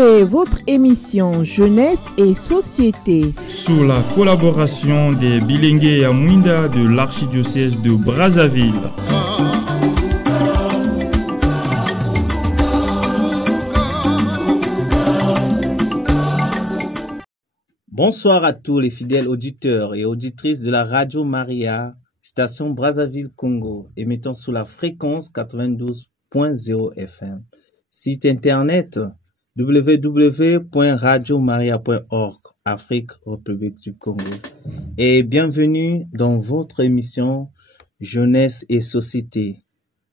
écoutez votre émission Jeunesse et Société sous la collaboration des Bilingué à Mwinda de l'archidiocèse de Brazzaville. Bonsoir à tous les fidèles auditeurs et auditrices de la Radio Maria, station Brazzaville Congo, émettant sous la fréquence 92.0 FM. Site internet www.radiomaria.org, Afrique, République du Congo. Et bienvenue dans votre émission Jeunesse et Société,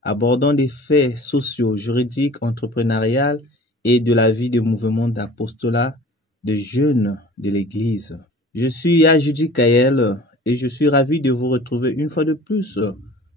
abordant des faits sociaux, juridiques, entrepreneuriales et de la vie des mouvements d'apostolat de jeunes de l'Église. Je suis Yajudi Kael et je suis ravi de vous retrouver une fois de plus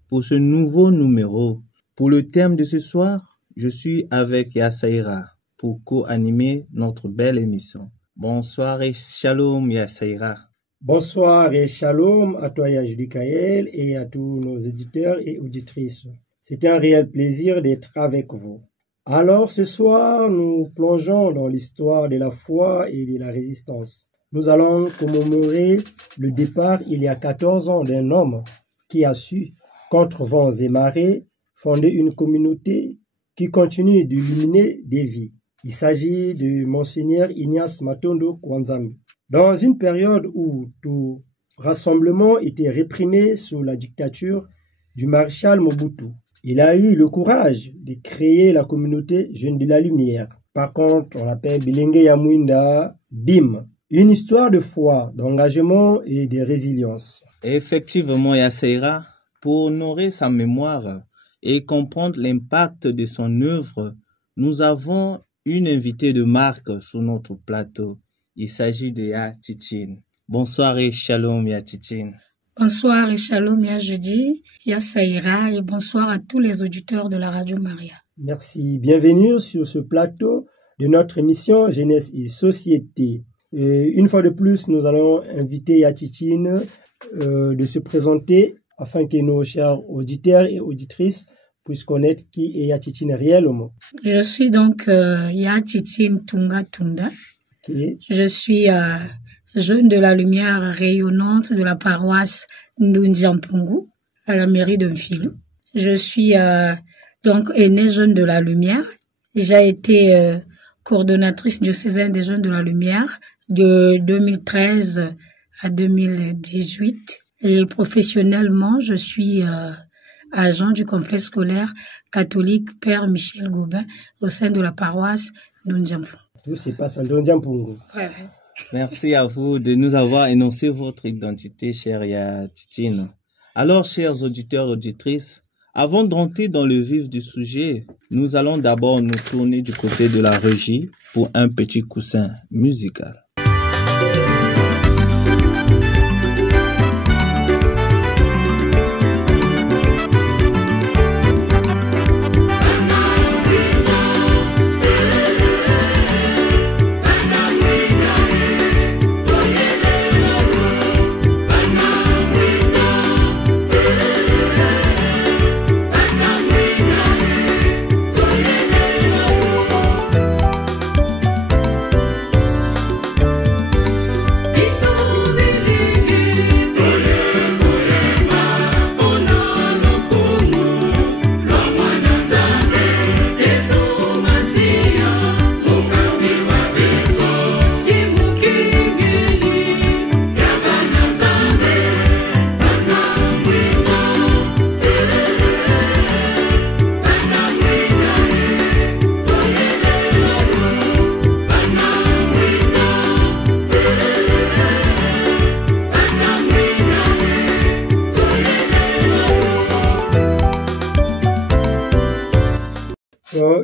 pour ce nouveau numéro. Pour le thème de ce soir, je suis avec Yasaïra pour co-animer notre belle émission. Bonsoir et shalom Yasaïra. Bonsoir et shalom à toi Yajudi Kael et à tous nos éditeurs et auditrices. C'est un réel plaisir d'être avec vous. Alors ce soir, nous plongeons dans l'histoire de la foi et de la résistance. Nous allons commémorer le départ il y a 14 ans d'un homme qui a su, contre vents et marées, fonder une communauté qui continue d'illuminer des vies. Il s'agit de Monseigneur Ignace Matondo Kwanzambi. Dans une période où tout rassemblement était réprimé sous la dictature du maréchal Mobutu, il a eu le courage de créer la communauté Jeunes de la Lumière. Par contre, on l'appelle Bilingué à Mwinda, BIM. Une histoire de foi, d'engagement et de résilience. Effectivement, Yasaïra, pour honorer sa mémoire et comprendre l'impact de son œuvre, nous avons une invitée de marque sur notre plateau. Il s'agit de Ya Tchitchine. Bonsoir et shalom Ya Tchitchine. Bonsoir et shalom Yajudi, Yasaïra et bonsoir à tous les auditeurs de la Radio Maria. Merci, bienvenue sur ce plateau de notre émission Jeunesse et Société. Et une fois de plus, nous allons inviter Yatitine de se présenter afin que nos chers auditeurs et auditrices puissent connaître qui est Yatitine réellement. Je suis donc Yatitine Tunga Tunda. Okay. Je suis jeune de la lumière rayonnante de la paroisse Ndundiampungu à la mairie de Mfilou. Je suis donc aînée jeune de la lumière. J'ai été coordonnatrice diocésaine des jeunes de la lumière de 2013 à 2018. Et professionnellement, je suis agent du complexe scolaire catholique Père Michel Gobin au sein de la paroisse Ndundiampungu. Tout se passe à Ndundiampungu. Voilà. Merci à vous de nous avoir énoncé votre identité, chère Yatitine. Alors, chers auditeurs et auditrices, avant d'entrer dans le vif du sujet, nous allons d'abord nous tourner du côté de la régie pour un petit coussin musical.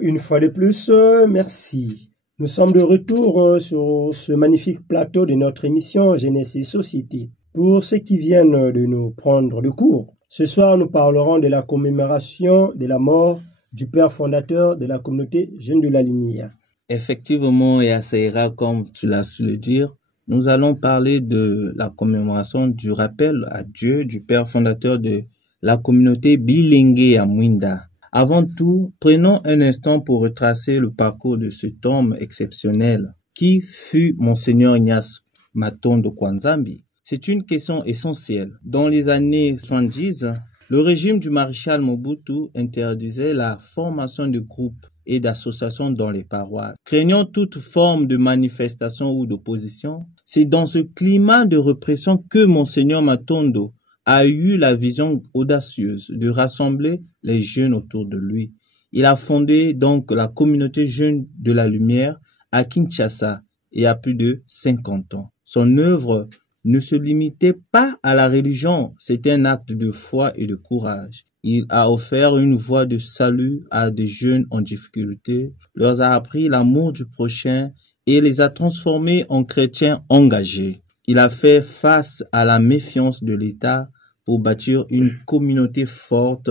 Une fois de plus, merci. Nous sommes de retour sur ce magnifique plateau de notre émission Jeunesse et Société. Pour ceux qui viennent de nous prendre de court, ce soir nous parlerons de la commémoration de la mort du père fondateur de la communauté Jeunes de la Lumière. Effectivement, Yasaïra, comme tu l'as su le dire, nous allons parler de la commémoration du rappel à Dieu du père fondateur de la communauté Bilingué à Mwinda. Avant tout, prenons un instant pour retracer le parcours de cet homme exceptionnel qui fut Monseigneur Ignace Matondo Kwanzambi. C'est une question essentielle. Dans les années 70, le régime du maréchal Mobutu interdisait la formation de groupes et d'associations dans les paroisses. Craignant toute forme de manifestation ou d'opposition, c'est dans ce climat de répression que Monseigneur Matondo a eu la vision audacieuse de rassembler les jeunes autour de lui. Il a fondé donc la communauté jeune de la lumière à Kinshasa il y a plus de 50 ans. Son œuvre ne se limitait pas à la religion, c'était un acte de foi et de courage. Il a offert une voie de salut à des jeunes en difficulté, leur a appris l'amour du prochain et les a transformés en chrétiens engagés. Il a fait face à la méfiance de l'État pour bâtir une communauté forte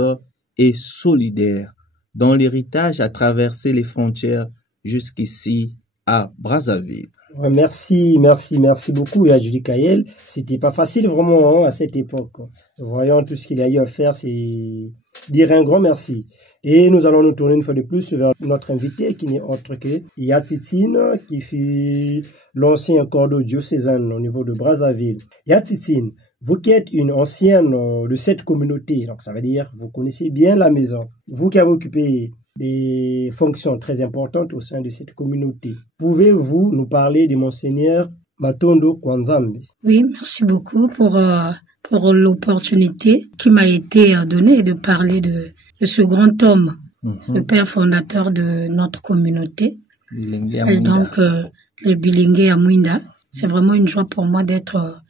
et solidaire, dont l'héritage a traversé les frontières jusqu'ici à Brazzaville. Ouais, merci beaucoup, Yajudi Kayel. C'était pas facile vraiment à cette époque. Voyons tout ce qu'il y a eu à faire, c'est dire un grand merci. Et nous allons nous tourner une fois de plus vers notre invité qui n'est autre que Yatitine, qui fut l'ancien cordeau diocésain au niveau de Brazzaville. Yatitine, vous qui êtes une ancienne de cette communauté, donc ça veut dire vous connaissez bien la maison. Vous qui avez occupé des fonctions très importantes au sein de cette communauté. Pouvez-vous nous parler de Monseigneur Matondo Kwanzambi? Oui, merci beaucoup pour l'opportunité qui m'a été donnée de parler de ce grand homme, le père fondateur de notre communauté. Et donc, le Bilingué à Mouinda. C'est vraiment une joie pour moi d'être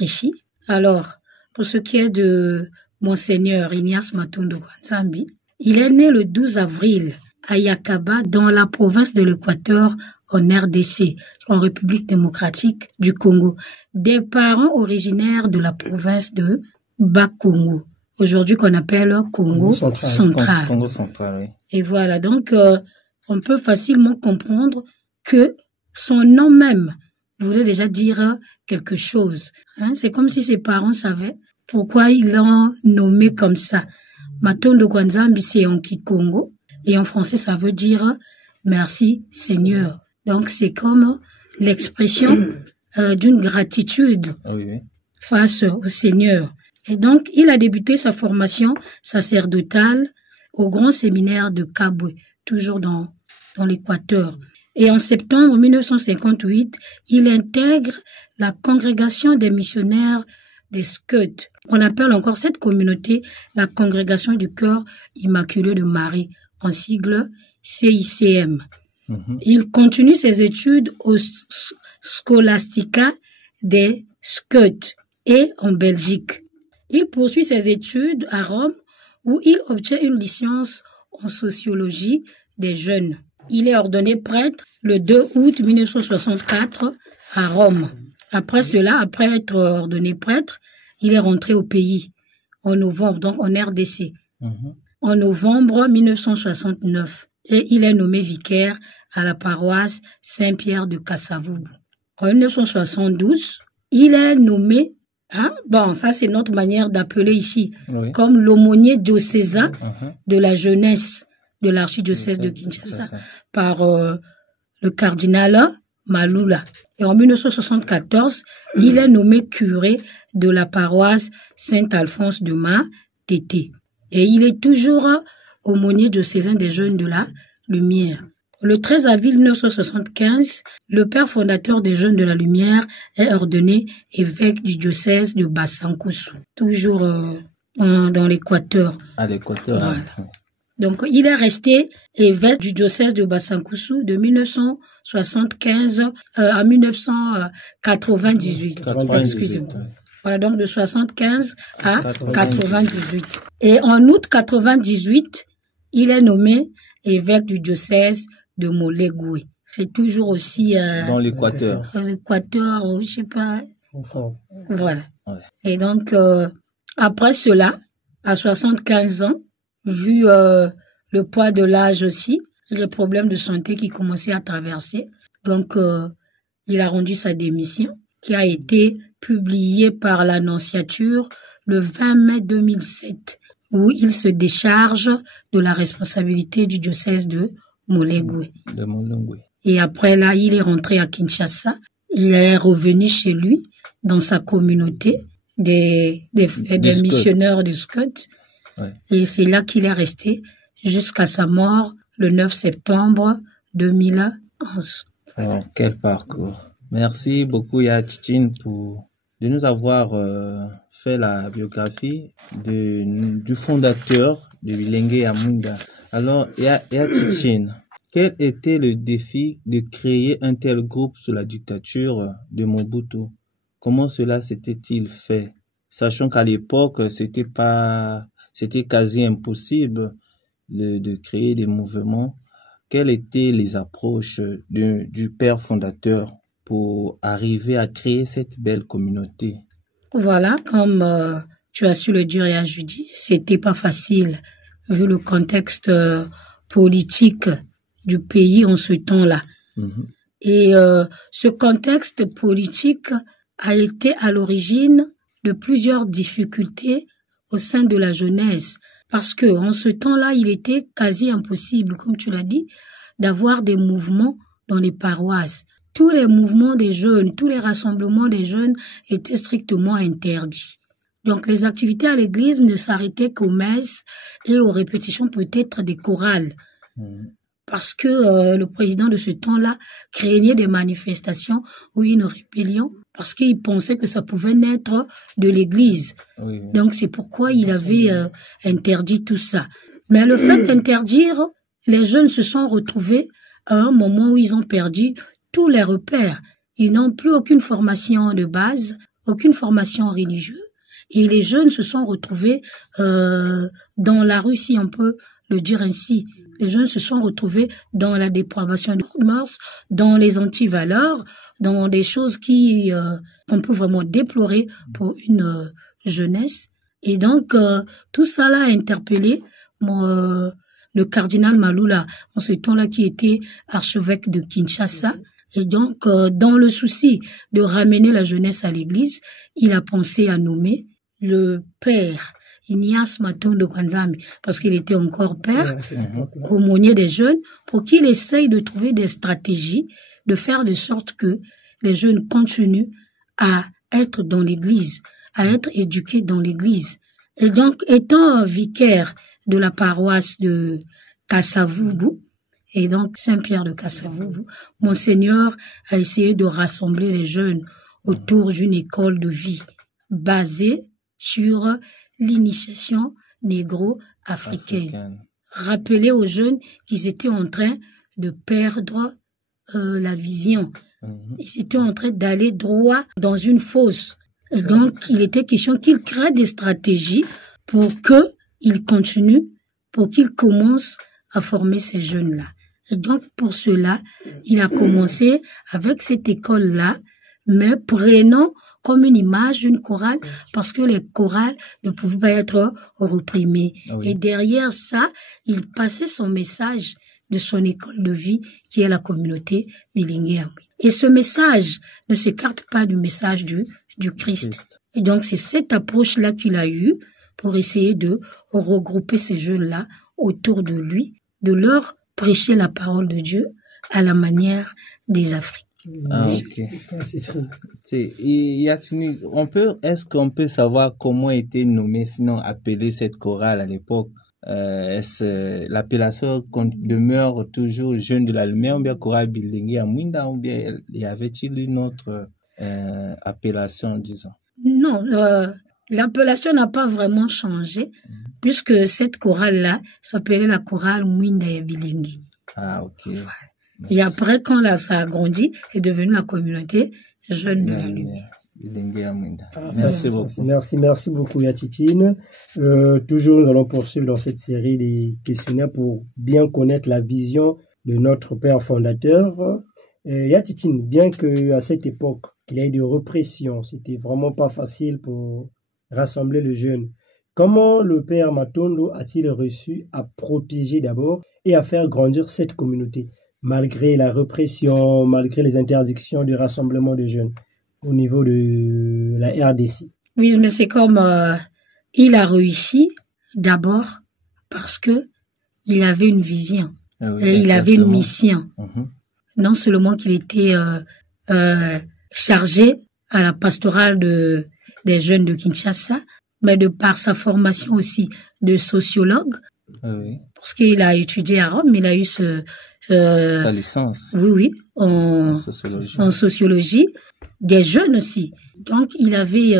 ici. Alors, pour ce qui est de Monseigneur Ignace Matondo Kwanzambi, il est né le 12 avril à Yakaba, dans la province de l'Équateur, en RDC, en République démocratique du Congo, des parents originaires de la province de Bas-Congo, aujourd'hui qu'on appelle Congo central. Congo central, oui. Et voilà, donc on peut facilement comprendre que son nom même voulait déjà dire quelque chose. Hein? C'est comme si ses parents savaient pourquoi ils l'ont nommé comme ça. Matondo Kwanzambi, c'est en Kikongo, et en français, ça veut dire merci Seigneur. Donc, c'est comme l'expression d'une gratitude face au Seigneur. Et donc, il a débuté sa formation sacerdotale au grand séminaire de Kabwe, toujours dans l'Équateur. Et en septembre 1958, il intègre la congrégation des missionnaires des Scouts. On appelle encore cette communauté la Congrégation du Cœur Immaculé de Marie, en sigle CICM. Il continue ses études au Scholastica des Scouts et en Belgique. Il poursuit ses études à Rome où il obtient une licence en sociologie des jeunes. Il est ordonné prêtre le 2 août 1964 à Rome. Après cela, après être ordonné prêtre, il est rentré au pays en novembre, donc en RDC, en novembre 1969. Et il est nommé vicaire à la paroisse Saint-Pierre de Kassavubu. En 1972, il est nommé, ça c'est notre manière d'appeler ici, comme l'aumônier diocésain de la jeunesse de l'archidiocèse de Kinshasa, par le cardinal Malula. Et en 1974, il est nommé curé de la paroisse Saint-Alphonse de Ma-Tété. Et il est toujours aumônier diocésain des jeunes de la Lumière. Le 13 avril 1975, le père fondateur des Jeunes de la Lumière est ordonné évêque du diocèse de Bassankusu, toujours dans l'Équateur. À l'Équateur. Voilà. Donc, il est resté évêque du diocèse de Bassankusu de 1975 à 1998. Excusez-moi. Voilà, donc de 75 à 98. Et en août 98, il est nommé évêque du diocèse de Molegoué. C'est toujours aussi... dans l'Équateur. Dans l'Équateur, je sais pas. Voilà. Ouais. Et donc, après cela, à 75 ans, vu le poids de l'âge aussi, et les problèmes de santé qu'il commençait à traverser, donc il a rendu sa démission, qui a été publiée par l'Annonciature le 20 mai 2007. où il se décharge de la responsabilité du diocèse de Molengwe. Et après là, il est rentré à Kinshasa. Il est revenu chez lui, dans sa communauté des missionnaires de Scott. Ouais. Et c'est là qu'il est resté jusqu'à sa mort le 9 septembre 2011. Oh, quel parcours. Merci beaucoup Yatitine de nous avoir fait la biographie du fondateur de Bilenge ya Mwinda. Alors Yatitine, quel était le défi de créer un tel groupe sous la dictature de Mobutu? Comment cela s'était-il fait? Sachant qu'à l'époque, c'était quasi impossible de créer des mouvements. Quelles étaient les approches du père fondateur pour arriver à créer cette belle communauté? Voilà, comme tu as su le dire, Judy, c'était pas facile vu le contexte politique du pays en ce temps-là. Mm-hmm. Et ce contexte politique a été à l'origine de plusieurs difficultés au sein de la jeunesse. Parce que en ce temps-là, il était quasi impossible, comme tu l'as dit, d'avoir des mouvements dans les paroisses. Tous les mouvements des jeunes, tous les rassemblements des jeunes étaient strictement interdits. Donc les activités à l'église ne s'arrêtaient qu'aux messes et aux répétitions peut-être des chorales. Parce que le président de ce temps-là craignait des manifestations ou une rébellion parce qu'il pensait que ça pouvait naître de l'église. Oui. Donc c'est pourquoi il avait interdit tout ça. Mais le fait d'interdire, les jeunes se sont retrouvés à un moment où ils ont perdu tous les repères. Ils n'ont plus aucune formation de base, aucune formation religieuse. Et les jeunes se sont retrouvés dans la rue, si on peut le dire ainsi. Les jeunes se sont retrouvés dans la dépravation de mœurs, dans les antivaleurs, dans des choses qu'on peut vraiment déplorer pour une jeunesse. Et donc, tout ça là a interpellé le cardinal Malula, en ce temps-là qui était archevêque de Kinshasa. Et donc, dans le souci de ramener la jeunesse à l'église, il a pensé à nommer le père Ignace Matondo Kwanzambi, parce qu'il était encore père, aumônier des jeunes, pour qu'il essaye de trouver des stratégies, de faire de sorte que les jeunes continuent à être dans l'église, à être éduqués dans l'église. Et donc, étant vicaire de la paroisse de Kassavubu, et donc Saint-Pierre de Kassavubu, Monseigneur a essayé de rassembler les jeunes autour d'une école de vie basée sur l'initiation négro-africaine. Rappeler aux jeunes qu'ils étaient en train de perdre la vision. Ils étaient en train d'aller droit dans une fosse. Et donc, il était question qu'ils créent des stratégies pour qu'ils continuent, pour qu'ils commencent à former ces jeunes-là. Et donc, pour cela, il a commencé avec cette école-là, mais prenant comme une image d'une chorale, parce que les chorales ne pouvaient pas être reprimées. Oui. Et derrière ça, il passait son message de son école de vie, qui est la communauté Bilenge. Et ce message ne s'écarte pas du message du Christ. Et donc, c'est cette approche-là qu'il a eue pour essayer de regrouper ces jeunes-là autour de lui, de leur prêcher la parole de Dieu à la manière des Africains. Ah, ok. Est-ce qu'on peut savoir comment était nommée, sinon appelée cette chorale à l'époque? Est-ce l'appellation demeure toujours Jeune de la Lumière, ou bien chorale Bilenge ya Mwinda, ou bien y avait-il une autre appellation, disons? Non, l'appellation n'a pas vraiment changé, puisque cette chorale-là s'appelait la chorale Mwinda ya Bilenge. Ah, ok. Ouais. Et après, quand ça a grandi, c'est devenu la communauté Jeune de la Lumière. Merci beaucoup. Merci beaucoup, Yatitine. Toujours, nous allons poursuivre dans cette série des questionnaires pour bien connaître la vision de notre père fondateur. Yatitine, bien qu'à cette époque, il y ait de répression, c'était vraiment pas facile pour rassembler les jeunes. Comment le père Matondo a-t-il réussi à protéger d'abord et à faire grandir cette communauté, malgré la répression, malgré les interdictions du rassemblement de jeunes au niveau de la RDC? Oui, mais c'est comme il a réussi D'abord, parce que il avait une vision. Ah oui, Et il avait une exactement. mission. Mhm. Non seulement qu'il était chargé à la pastorale des jeunes de Kinshasa, mais de par sa formation aussi de sociologue, Ah oui, parce qu'il a étudié à Rome, il a eu sa licence oui, en sociologie. en sociologie, des jeunes aussi. Donc, il avait,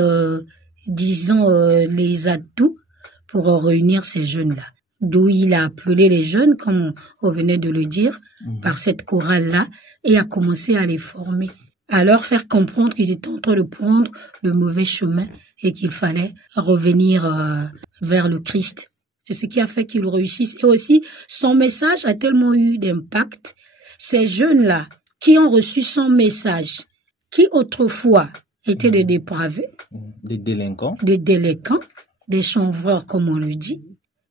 disons, les atouts pour réunir ces jeunes-là. D'où il a appelé les jeunes, comme on venait de le dire, par cette chorale-là, et a commencé à les former, à leur faire comprendre qu'ils étaient en train de prendre le mauvais chemin et qu'il fallait revenir vers le Christ. C'est ce qui a fait qu'ils réussissent. Et aussi, son message a tellement eu d'impact. Ces jeunes-là qui ont reçu son message, qui autrefois étaient des dépravés, Des délinquants. Des chanvreurs, comme on le dit,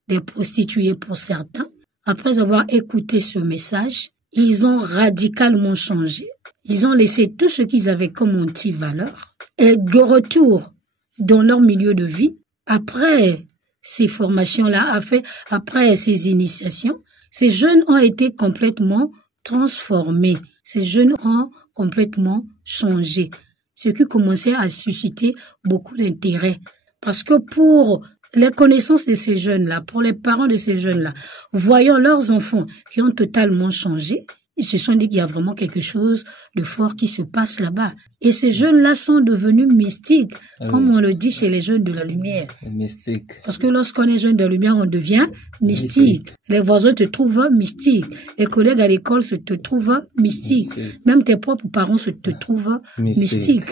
des prostituées pour certains, après avoir écouté ce message, ils ont radicalement changé. Ils ont laissé tout ce qu'ils avaient comme anti-valeur. Et de retour dans leur milieu de vie, après ces formations-là, après ces initiations, ces jeunes ont été complètement transformés. Ces jeunes ont complètement changé. Ce qui commençait à susciter beaucoup d'intérêt. Parce que pour les connaissances de ces jeunes-là, pour les parents de ces jeunes-là, voyant leurs enfants qui ont totalement changé, ils se sont dit qu'il y a vraiment quelque chose de fort qui se passe là-bas. Et ces jeunes-là sont devenus mystiques, comme on le dit chez les jeunes de la lumière. Mystique. Parce que lorsqu'on est jeune de la lumière, on devient mystique. Les voisins te trouvent mystique. Les collègues à l'école te trouvent mystique. Même tes propres parents te trouvent mystique.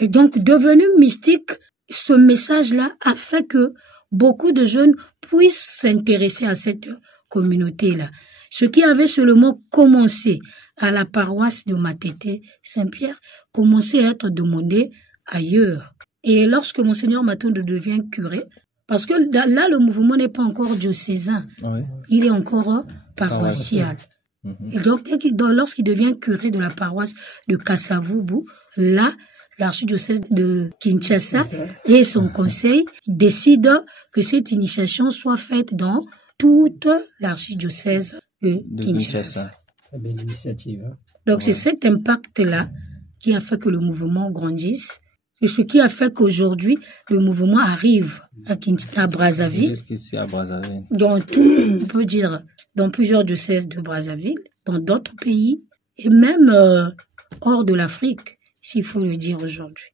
Et donc, devenu mystique, ce message-là a fait que beaucoup de jeunes puissent s'intéresser à cette communauté-là. Ce qui avait seulement commencé à la paroisse de Matete Saint-Pierre commençait à être demandé ailleurs. Et lorsque Monseigneur Matondo devient curé, parce que là, le mouvement n'est pas encore diocésain, il est encore paroissial. Et donc, lorsqu'il devient curé de la paroisse de Kasavubu, là, l'archidiocèse de Kinshasa et son conseil décident que cette initiation soit faite dans toute l'archidiocèse de Kinshasa. Très belle initiative. Donc, c'est cet impact-là qui a fait que le mouvement grandisse et ce qui a fait qu'aujourd'hui, le mouvement arrive à Brazzaville. Jusqu'ici à Brazzaville. Dans tout, on peut dire, dans plusieurs diocèses de Brazzaville, dans d'autres pays et même hors de l'Afrique, s'il faut le dire aujourd'hui.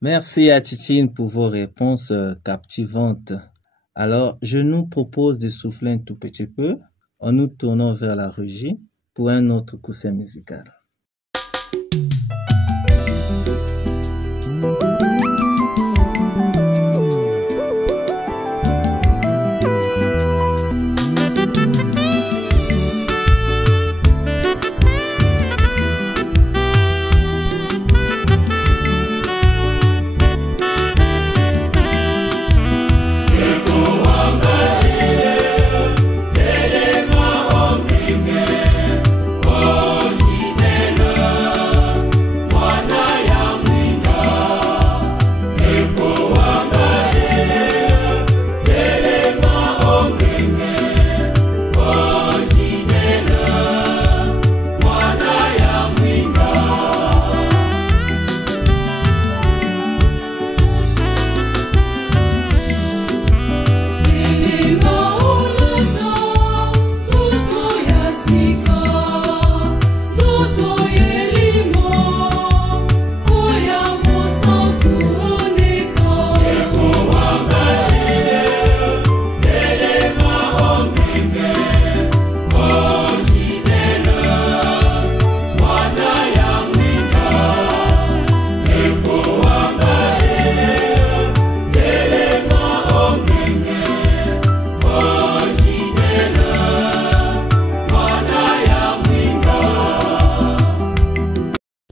Merci à Tchitchine pour vos réponses captivantes. Alors, je nous propose de souffler un tout petit peu en nous tournant vers la régie pour un autre coussin musical.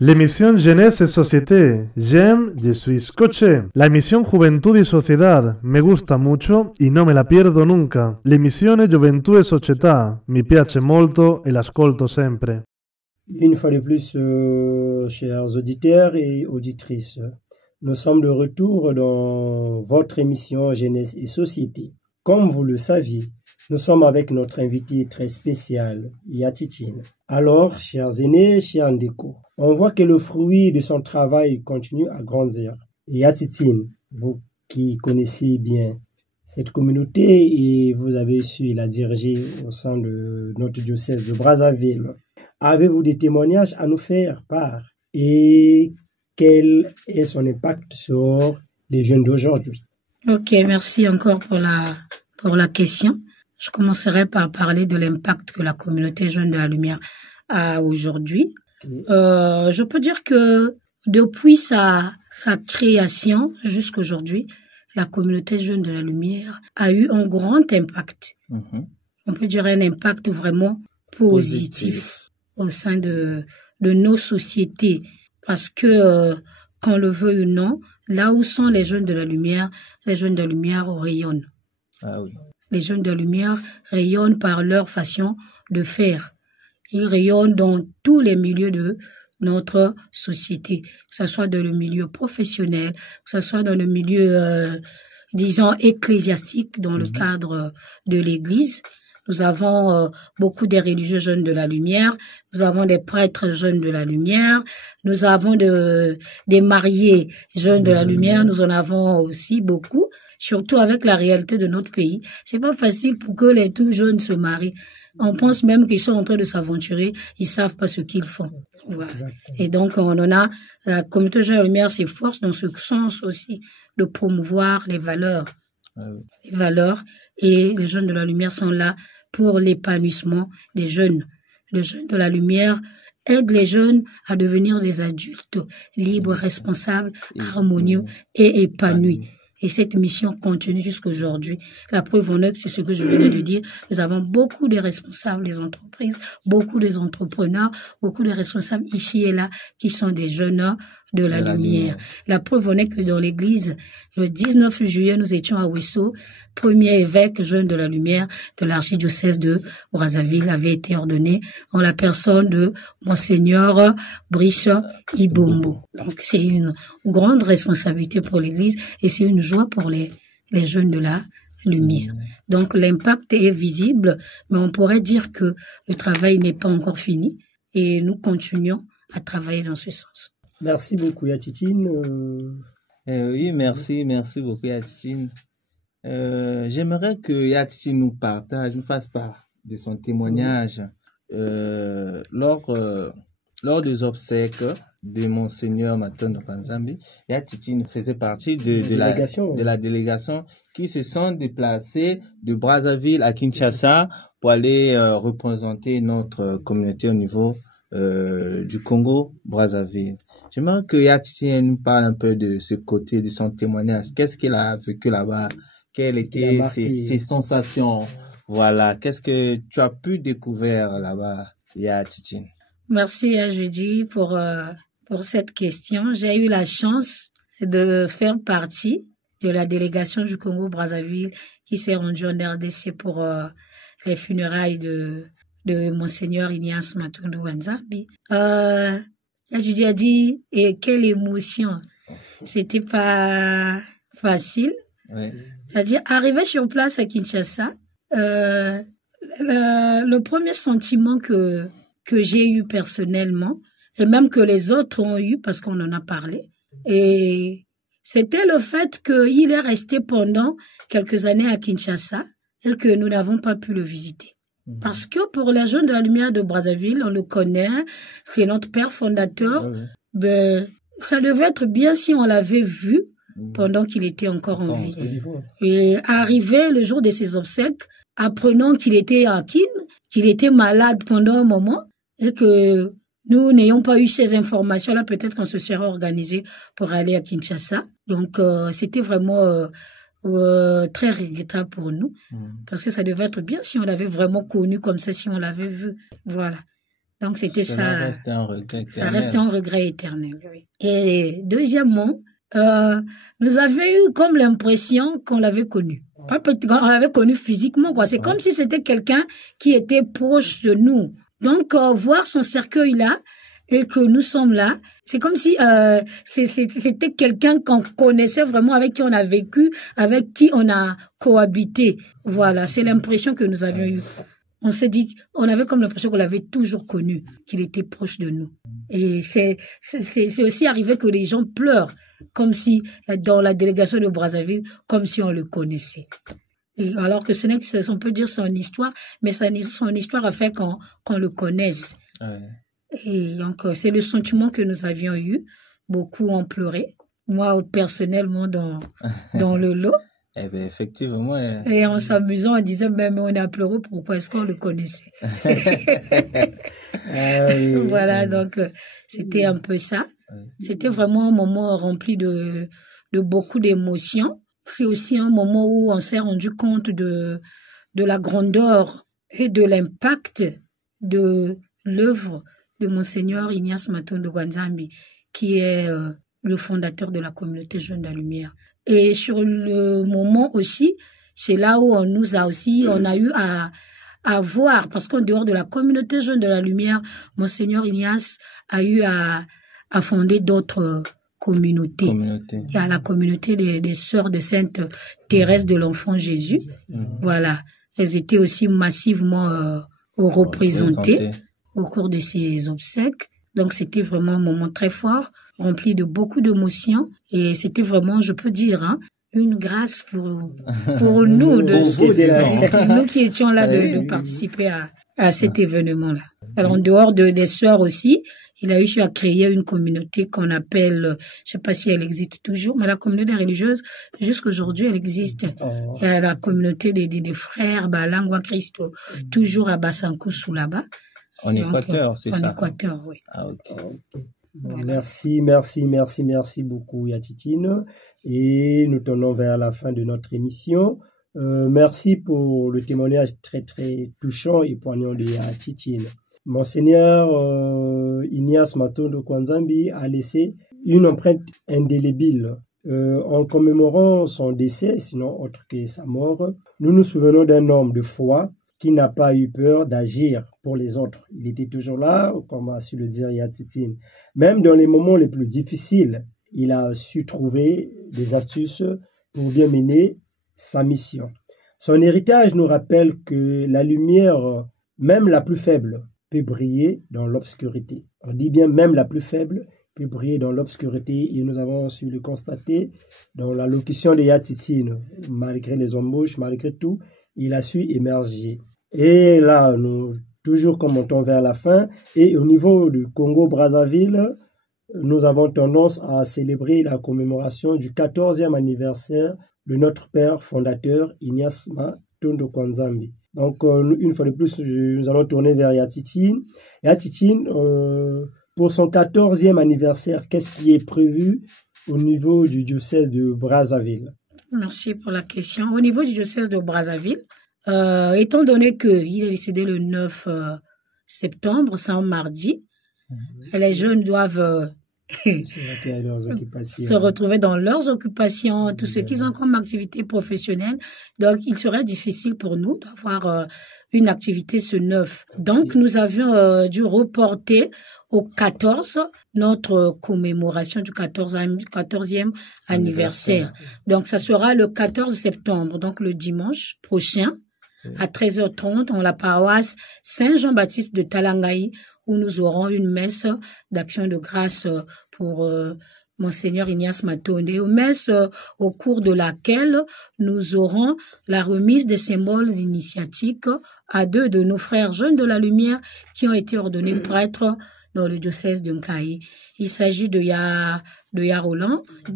L'émission Jeunesse et Société. J'aime, je suis scotché. La emisión Juventud y Sociedad. Me gusta mucho y no me la pierdo nunca. L'emissione Gioventù e Società. Mi piace molto e l'ascolto sempre. Une fois de plus, chers auditeurs et auditrices, Nous sommes de retour dans votre émission Jeunesse et Société. Comme vous le saviez, nous sommes avec notre invité très spécial, Yatitine. Alors, chers aînés, chers Ndeko, on voit que le fruit de son travail continue à grandir. Yatitine, vous qui connaissez bien cette communauté et vous avez su la diriger au sein de notre diocèse de Brazzaville, avez-vous des témoignages à nous faire part? Et quel est son impact sur les jeunes d'aujourd'hui? Ok, merci encore pour la question. Je commencerai par parler de l'impact que la communauté Jeune de la Lumière a aujourd'hui. Je peux dire que depuis sa création jusqu'aujourd'hui, la communauté Jeune de la Lumière a eu un grand impact. On peut dire un impact vraiment positif au sein de nos sociétés. Parce que, qu'on le veuille ou non, là où sont les jeunes de la lumière rayonnent. Ah oui. Les jeunes de la lumière rayonnent par leur façon de faire. Ils rayonnent dans tous les milieux de notre société, que ce soit dans le milieu professionnel, que ce soit dans le milieu, disons, ecclésiastique, dans le cadre de l'Église. Nous avons beaucoup des religieux jeunes de la lumière, nous avons des prêtres jeunes de la lumière, nous avons des mariés jeunes de la lumière, nous en avons aussi beaucoup, surtout avec la réalité de notre pays. C'est pas facile pour que les tout jeunes se marient. On pense même qu'ils sont en train de s'aventurer, ils savent pas ce qu'ils font. Voilà. Et donc on en a, la communauté jeune de la lumière s'efforce dans ce sens aussi de promouvoir les valeurs. Les valeurs, et les jeunes de la lumière sont là pour l'épanouissement des jeunes. Les jeunes de la lumière aident les jeunes à devenir des adultes libres, responsables, harmonieux et épanouis. Et cette mission continue jusqu'aujourd'hui. La preuve en est que c'est ce que je venais de dire. Nous avons beaucoup de responsables des entreprises, beaucoup des entrepreneurs, beaucoup de responsables ici et là qui sont des jeunes de la lumière. La preuve en est que dans l'église, le 19 juillet, nous étions à Ouesso, premier évêque jeune de la lumière de l'archidiocèse de Brazzaville avait été ordonné en la personne de Monseigneur Brice Ibombo. Donc c'est une grande responsabilité pour l'église et c'est une joie pour les jeunes de la lumière. Donc l'impact est visible, mais on pourrait dire que le travail n'est pas encore fini et nous continuons à travailler dans ce sens. Merci beaucoup, Yatitine. Oui, merci beaucoup, Yatitine. J'aimerais que Yatitine nous fasse part de son témoignage lors des obsèques de Monseigneur Matondo Kanzambi. Yatitine faisait partie de la délégation qui se sont déplacés de Brazzaville à Kinshasa pour aller représenter notre communauté au niveau du Congo, Brazzaville. J'aimerais que Yatitine nous parle un peu de ce côté, de son témoignage. Qu'est-ce qu'il a vécu là-bas? Quelles étaient ses sensations? Voilà. Qu'est-ce que tu as pu découvrir là-bas, Yatitine? Merci à Judy pour cette question. J'ai eu la chance de faire partie de la délégation du Congo-Brazzaville qui s'est rendue en RDC pour les funérailles de Monseigneur Ignace Matondo Kanzambi. Judy a dit, et quelle émotion. C'était pas facile. Oui. C'est-à-dire, arriver sur place à Kinshasa, le premier sentiment que j'ai eu personnellement, et même que les autres ont eu parce qu'on en a parlé, et c'était le fait qu'il est resté pendant quelques années à Kinshasa et que nous n'avons pas pu le visiter. Parce que pour les jeunes de la lumière de Brazzaville, on le connaît, c'est notre père fondateur. Ben, ça devait être bien si on l'avait vu pendant qu'il était encore en vie. Et arrivé le jour de ses obsèques, apprenant qu'il était à Kin, qu'il était malade pendant un moment, et que nous n'ayons pas eu ces informations-là, peut-être qu'on se serait organisé pour aller à Kinshasa. Donc, c'était vraiment très regrettable pour nous, parce que ça devait être bien si on l'avait vraiment connu comme ça, si on l'avait vu. Voilà. Donc, c'était ça. Ça restait un regret éternel. Ça restait un regret éternel, oui. Et deuxièmement, nous avions eu comme l'impression qu'on l'avait connu. Pas qu'on l'avait connu physiquement, quoi. C'est comme si c'était quelqu'un qui était proche de nous. Donc, voir son cercueil là, et que nous sommes là, c'est comme si c'était quelqu'un qu'on connaissait vraiment, avec qui on a vécu, avec qui on a cohabité. Voilà, c'est l'impression que nous avions eue. On s'est dit, on avait comme l'impression qu'on l'avait toujours connu, qu'il était proche de nous. Et c'est aussi arrivé que les gens pleurent, comme si, dans la délégation de Brazzaville, comme si on le connaissait. Et alors que ce n'est que, on peut dire son histoire, mais son histoire a fait qu'on le connaisse. Ouais. Et donc, c'est le sentiment que nous avions eu. Beaucoup ont pleuré. Moi, personnellement, dans le lot. Eh bien, effectivement. Et en s'amusant, on disait, même on a pleuré, pourquoi est-ce qu'on le connaissait? Voilà, donc, c'était un peu ça. C'était vraiment un moment rempli de beaucoup d'émotions. C'est aussi un moment où on s'est rendu compte de la grandeur et de l'impact de l'œuvre de Monseigneur Ignace Matondo Kwanzambi, qui est le fondateur de la communauté Jeunes de la Lumière. Et sur le moment aussi, c'est là où on a eu à voir, parce qu'en dehors de la communauté Jeunes de la Lumière, Monseigneur Ignace a eu à fonder d'autres communautés. Il y a la communauté des Sœurs de Sainte Thérèse de l'Enfant Jésus. Voilà. Elles étaient aussi massivement représentées au cours de ces obsèques. Donc, c'était vraiment un moment très fort, rempli de beaucoup d'émotions. Et c'était vraiment, je peux dire, une grâce pour nous, nous qui étions là de participer à cet événement-là. Alors, en dehors des sœurs aussi, il a eu à créer une communauté qu'on appelle, je sais pas si elle existe toujours, mais la communauté religieuse, jusqu'aujourd'hui, elle existe. Il y a la communauté des frères Balangwa Christo, toujours à Bassankou là-bas. En Équateur, c'est ça? En Équateur, oui. Ah, ok. Voilà. Merci beaucoup, Yatitine. Et nous tournons vers la fin de notre émission. Merci pour le témoignage très, très touchant et poignant de Yatitine. Monseigneur Ignace Matondo Kwanzambi a laissé une empreinte indélébile. En commémorant son décès, sinon autre que sa mort, nous nous souvenons d'un homme de foi qui n'a pas eu peur d'agir pour les autres. Il était toujours là, comme a su le dire Yatitine. Même dans les moments les plus difficiles, il a su trouver des astuces pour bien mener sa mission. Son héritage nous rappelle que la lumière, même la plus faible, peut briller dans l'obscurité. On dit bien même la plus faible peut briller dans l'obscurité, et nous avons su le constater dans la locution de Yatitine. Malgré les embûches, malgré tout, il a su émerger. Et là, nous toujours commentons vers la fin. Et au niveau du Congo-Brazzaville, nous avons tendance à célébrer la commémoration du 14e anniversaire de notre père fondateur, Ignace Matondo Kwanzambi. Donc, une fois de plus, nous allons tourner vers Yatitine. Yatitine, pour son 14e anniversaire, qu'est-ce qui est prévu au niveau du diocèse de Brazzaville? Merci pour la question. Au niveau du diocèse de Brazzaville, étant donné qu'il est décédé le 9 septembre, c'est un mardi, les jeunes doivent se retrouver dans leurs occupations, tout ce qu'ils ont comme activité professionnelle. Donc, il serait difficile pour nous d'avoir une activité ce 9. Donc, nous avions dû reporter au 14 notre commémoration du 14e anniversaire. Donc, ça sera le 14 septembre, donc le dimanche prochain, à 13h30, dans la paroisse Saint-Jean-Baptiste de Talangaï, où nous aurons une messe d'action de grâce pour Monseigneur Ignace Matondo, une messe au cours de laquelle nous aurons la remise des symboles initiatiques à 2 de nos frères jeunes de la lumière qui ont été ordonnés prêtres dans le diocèse de Nkaï. Il s'agit de Ya Roland et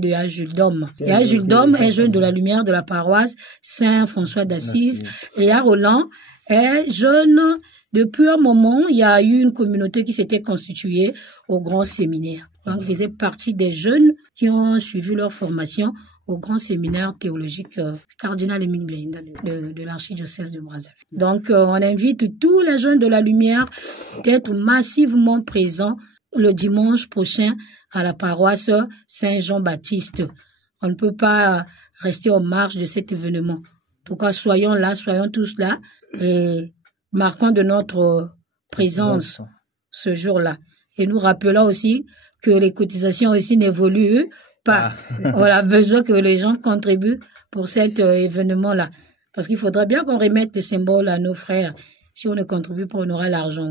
de Ya Jules Dom. Ya Jules Dom est jeune de la lumière de la paroisse Saint-François d'Assise, et Ya Roland est jeune. Depuis un moment, il y a eu une communauté qui s'était constituée au grand séminaire. Donc, ils faisaient partie des jeunes qui ont suivi leur formation au grand séminaire théologique cardinal Émile Bérinda de l'archidiocèse de Brazzaville. Donc, on invite tous les jeunes de la lumière d'être massivement présents le dimanche prochain à la paroisse Saint-Jean-Baptiste. On ne peut pas rester en marge de cet événement. En tout cas, soyons tous là et marquons de notre présence ce jour-là. Et nous rappelons aussi que les cotisations aussi n'évoluent pas. On a besoin que les gens contribuent pour cet événement-là. Parce qu'il faudrait bien qu'on remette des symboles à nos frères. Si on ne contribue pas, on aura l'argent.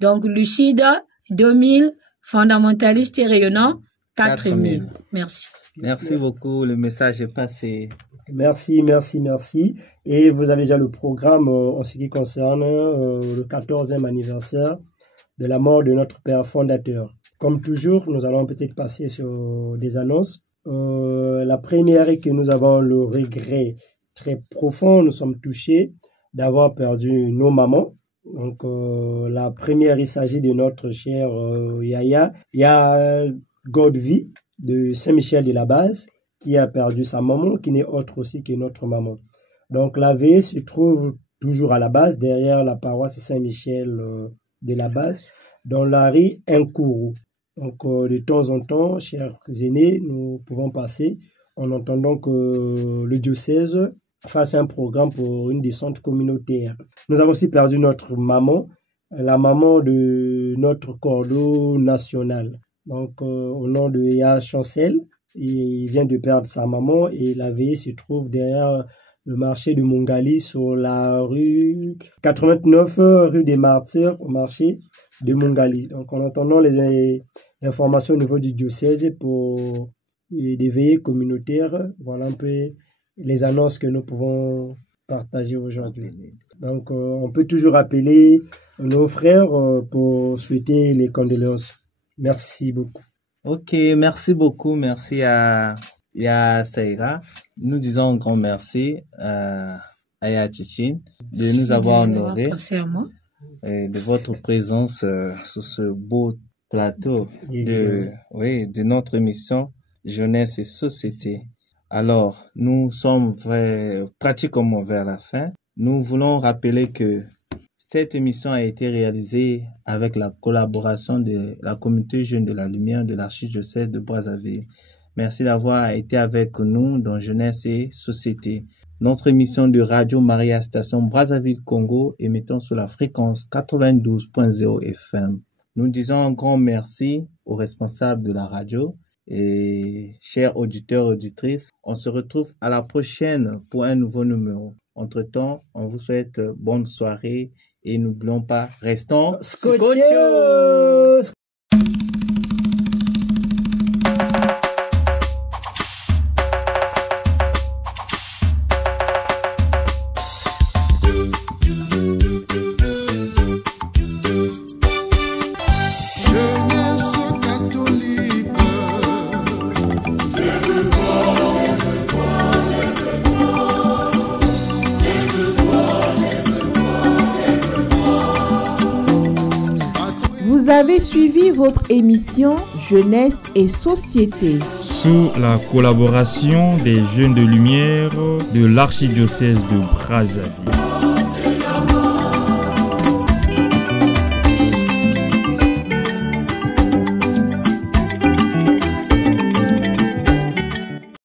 Donc, lucide, 2000, fondamentaliste et rayonnant, 4000. Merci. Merci beaucoup. Le message est passé. Merci. Et vous avez déjà le programme en ce qui concerne le 14e anniversaire de la mort de notre père fondateur. Comme toujours, nous allons peut-être passer sur des annonces. La première est que nous avons le regret très profond, nous sommes touchés d'avoir perdu nos mamans. Donc, la première, il s'agit de notre cher Yaya Godvi de Saint-Michel de la Base, qui a perdu sa maman, qui n'est autre aussi que notre maman. Donc, la veille se trouve toujours à la base, derrière la paroisse Saint-Michel de la Base, dans la rue Nkourou. Donc, de temps en temps, chers aînés, nous pouvons passer en entendant que le diocèse fasse un programme pour une descente communautaire. Nous avons aussi perdu notre maman, la maman de notre cordeau national. Donc, au nom de Ea Chancel, il vient de perdre sa maman et la veillée se trouve derrière le marché de Mongali sur la rue 89, rue des Martyrs, au marché de Mongali. Donc, en attendant les informations au niveau du diocèse pour des veillées communautaires, voilà un peu les annonces que nous pouvons partager aujourd'hui. Donc, on peut toujours appeler nos frères pour souhaiter les condoléances. Merci beaucoup. Ok, merci beaucoup. Merci à Saïra. Nous disons un grand merci à Yatchichin de nous avoir honorés de votre présence sur ce beau plateau de notre émission Jeunesse et Société. Alors, nous sommes pratiquement vers la fin. Nous voulons rappeler que cette émission a été réalisée avec la collaboration de la communauté Jeune de la Lumière de l'archidiocèse de Brazzaville. Merci d'avoir été avec nous dans Jeunesse et Société. Notre émission de Radio Maria Station Brazzaville Congo émettant sur la fréquence 92.0 FM. Nous disons un grand merci aux responsables de la radio et chers auditeurs et auditrices. On se retrouve à la prochaine pour un nouveau numéro. Entre-temps, on vous souhaite bonne soirée. Et n'oublions pas, restons scotchés. Vous avez suivi votre émission Jeunesse et Société sous la collaboration des Jeunes de Lumière de l'archidiocèse de Brazzaville.